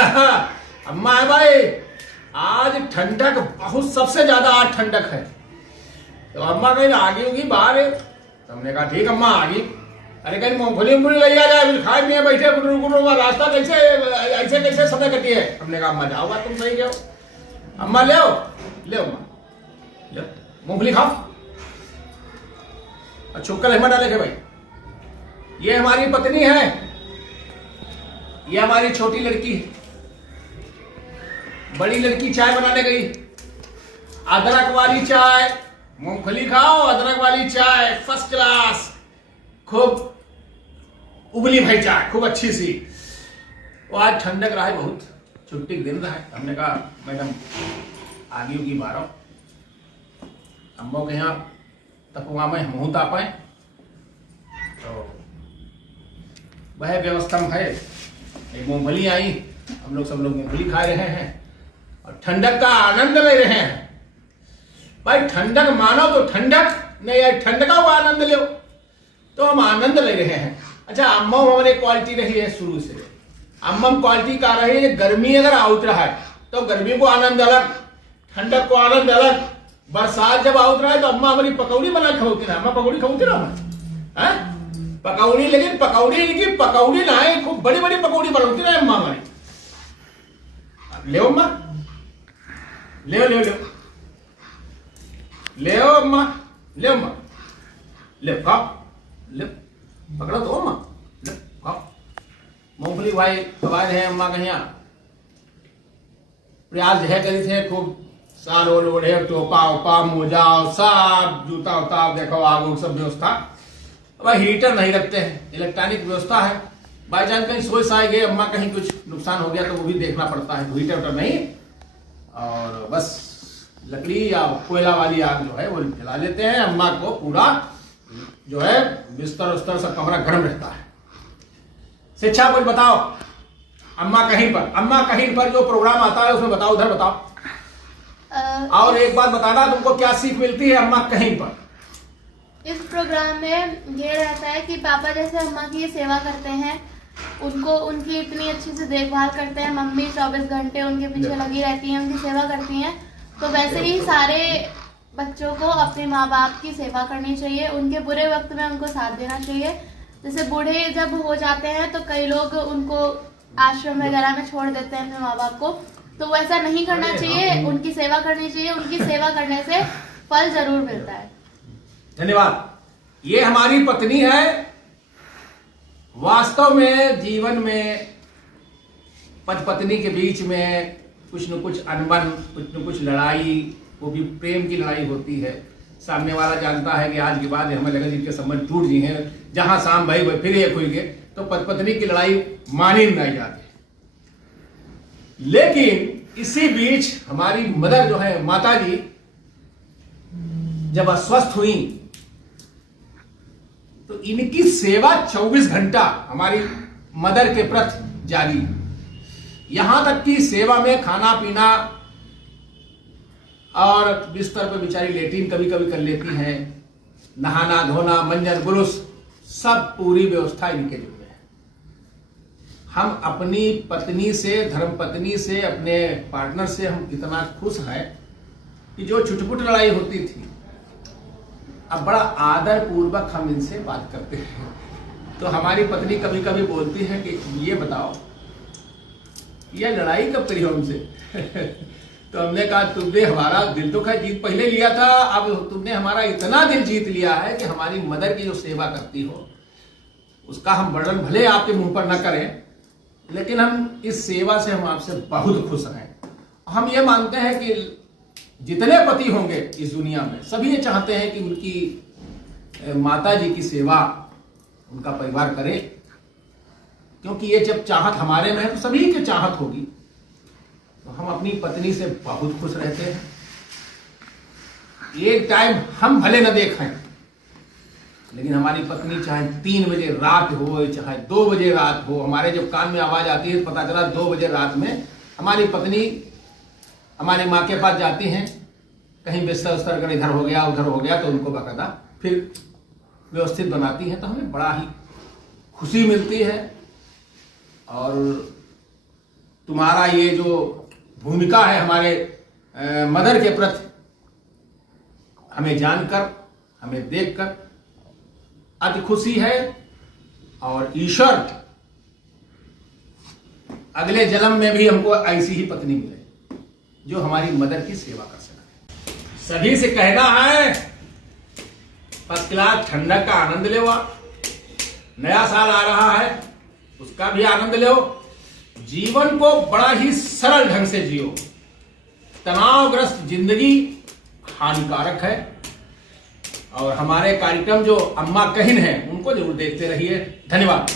अम्मा है भाई, आज ठंडक बहुत, सबसे ज्यादा आज ठंडक है। तो अम्मा कहीं आ गई होगी बाहर। तो हमने कहा ठीक अम्मा आ गई। अरे कहीं मूंगफली ले आ जाए, फिर खाए पिए बैठे गुटरू रास्ता कैसे ऐसे कैसे समय कटी है। हमने कहा अम्मा जाओ बात तुम सही कहो। अम्मा ले अम्मा ले मूंगफली खाओ और छुपकर हिम्मत डाले के भाई। ये हमारी पत्नी है, ये हमारी छोटी लड़की है। बड़ी लड़की चाय बनाने गई, अदरक वाली चाय, मूंगफली खाओ, अदरक वाली चाय फर्स्ट क्लास, खूब उबली भाई चाय, खूब अच्छी सी। वो आज ठंडक रहा है बहुत, छुट्टी के दिन रहा है। हमने कहा मैडम आगे होगी 12 अम्मो के यहाँ तपुआ में हम ता पाए, तो वह व्यवस्था में है। एक मूंगफली आई, हम लोग सब लोग मूंगफली खा रहे हैं और ठंडक का आनंद ले रहे हैं। भाई ठंडक मानो तो ठंडक नहीं है, ठंडक का आनंद लो, तो हम आनंद ले रहे हैं। अच्छा अम्मा हमारे क्वालिटी रही है शुरू से, अम्मा क्वालिटी का रही है। गर्मी अगर आउट रहा है तो गर्मी को आनंद अलग, ठंडक को आनंद अलग। बरसात जब आउट रहा है तो अम्मा हमारी पकौड़ी बना खाती ना, अम्मा पकौड़ी खाती ना पकौड़ी, लेकिन पकौड़ी इनकी पकौड़ी ना है, खूब बड़ी बड़ी पकौड़ी बनाती ना अम्मा हमारी। ले अम्मा ले ले ले ले अम्मा, ले अम्मा ले खाओ, ले पकड़ो तो अम्मा, ले खाओ मूंगफली। भाई आवाज है अम्मा के यहाँ प्रयास है करी थे खूब, साल ओढ़े टोपा ओपा मोजा सब जूता उता देखो आग सब व्यवस्था। भाई हीटर नहीं रखते हैं, इलेक्ट्रॉनिक व्यवस्था है। बाई चांस कहीं सोच साए गए अम्मा, कहीं कुछ नुकसान हो गया तो वो भी देखना पड़ता है। हीटर उटर नहीं, और बस लकड़ी या कोयला वाली आग जो है वो जला लेते हैं। अम्मा को पूरा जो है बिस्तर उस्तर सब कमरा गर्म रहता है। शिक्षा कुछ बताओ अम्मा कहीं पर जो प्रोग्राम आता है उसमें बताओ, उधर बताओ। और एक बात बताना, तुमको क्या सीख मिलती है अम्मा कहीं पर? इस प्रोग्राम में ये रहता है कि पापा जैसे अम्मा की सेवा करते हैं, उनको उनकी इतनी अच्छी से देखभाल करते हैं। मम्मी 24 घंटे उनके पीछे लगी रहती हैं, उनकी सेवा करती हैं। तो वैसे ही सारे बच्चों को अपने माँ बाप की सेवा करनी चाहिए, उनके बुरे वक्त में उनको साथ देना चाहिए। जैसे बूढ़े जब हो जाते हैं तो कई लोग उनको आश्रम वगैरह में छोड़ देते हैं अपने माँ बाप को, तो वैसा नहीं करना चाहिए, उनकी सेवा करनी चाहिए। उनकी सेवा करने से फल जरूर मिलता है। धन्यवाद। ये हमारी पत्नी है। वास्तव में जीवन में पति पत्नी के बीच में कुछ न कुछ अनबन, कुछ न कुछ लड़ाई, वो भी प्रेम की लड़ाई होती है। सामने वाला जानता है कि आज के बाद हमें लगा जिनके संबंध टूट गए हैं, जहां शाम भाई फिर एक हुई गए, तो पति पत्नी की लड़ाई मानी नहीं जाती। लेकिन इसी बीच हमारी मदर जो है, माता जी, जब अस्वस्थ हुई तो इनकी सेवा 24 घंटा हमारी मदर के प्रति जारी। यहां तक कि सेवा में खाना पीना और बिस्तर पर बेचारी लेटीन कभी कभी कर लेती हैं, नहाना धोना मंजन बुरुश सब पूरी व्यवस्था इनके जो है। हम अपनी पत्नी से, धर्म पत्नी से, अपने पार्टनर से हम इतना खुश हैं कि जो छुटपुट लड़ाई होती थी अब बड़ा आदर पूर्वक हम इनसे बात करते हैं। तो हमारी पत्नी कभी कभी बोलती है कि ये बताओ ये लड़ाई कब करी हमसे? तो हमने कहा तुमने हमारा दिल तो खैर जीत पहले लिया था, अब तुमने हमारा इतना दिल जीत लिया है कि हमारी मदर की जो सेवा करती हो उसका हम वर्णन भले आपके मुंह पर न करें, लेकिन हम इस सेवा से हम आपसे बहुत खुश हैं। हम ये मानते हैं कि जितने पति होंगे इस दुनिया में सभी ये चाहते हैं कि उनकी माता जी की सेवा उनका परिवार करे, क्योंकि ये जब चाहत हमारे में है तो सभी की चाहत होगी। तो हम अपनी पत्नी से बहुत खुश रहते हैं। एक टाइम हम भले न देखें, लेकिन हमारी पत्नी चाहे 3 बजे रात हो चाहे 2 बजे रात हो, हमारे जब कान में आवाज आती है पता चला 2 बजे रात में हमारी पत्नी हमारी माँ के पास जाती हैं। कहीं बिस्तर उस्तर अगर इधर हो गया उधर हो गया तो उनको बाकायदा फिर व्यवस्थित बनाती हैं। तो हमें बड़ा ही खुशी मिलती है। और तुम्हारा ये जो भूमिका है हमारे मदर के प्रति, हमें जानकर, हमें देखकर अति खुशी है। और ईश्वर अगले जन्म में भी हमको ऐसी ही पत्नी मिले जो हमारी मदर की सेवा कर सके। सभी से कहना है, फर्स्ट क्लास ठंडक का आनंद लो। नया साल आ रहा है, उसका भी आनंद लो। जीवन को बड़ा ही सरल ढंग से जियो। तनावग्रस्त जिंदगी हानिकारक है। और हमारे कार्यक्रम जो अम्मा कहिन है, उनको जरूर देखते रहिए। धन्यवाद।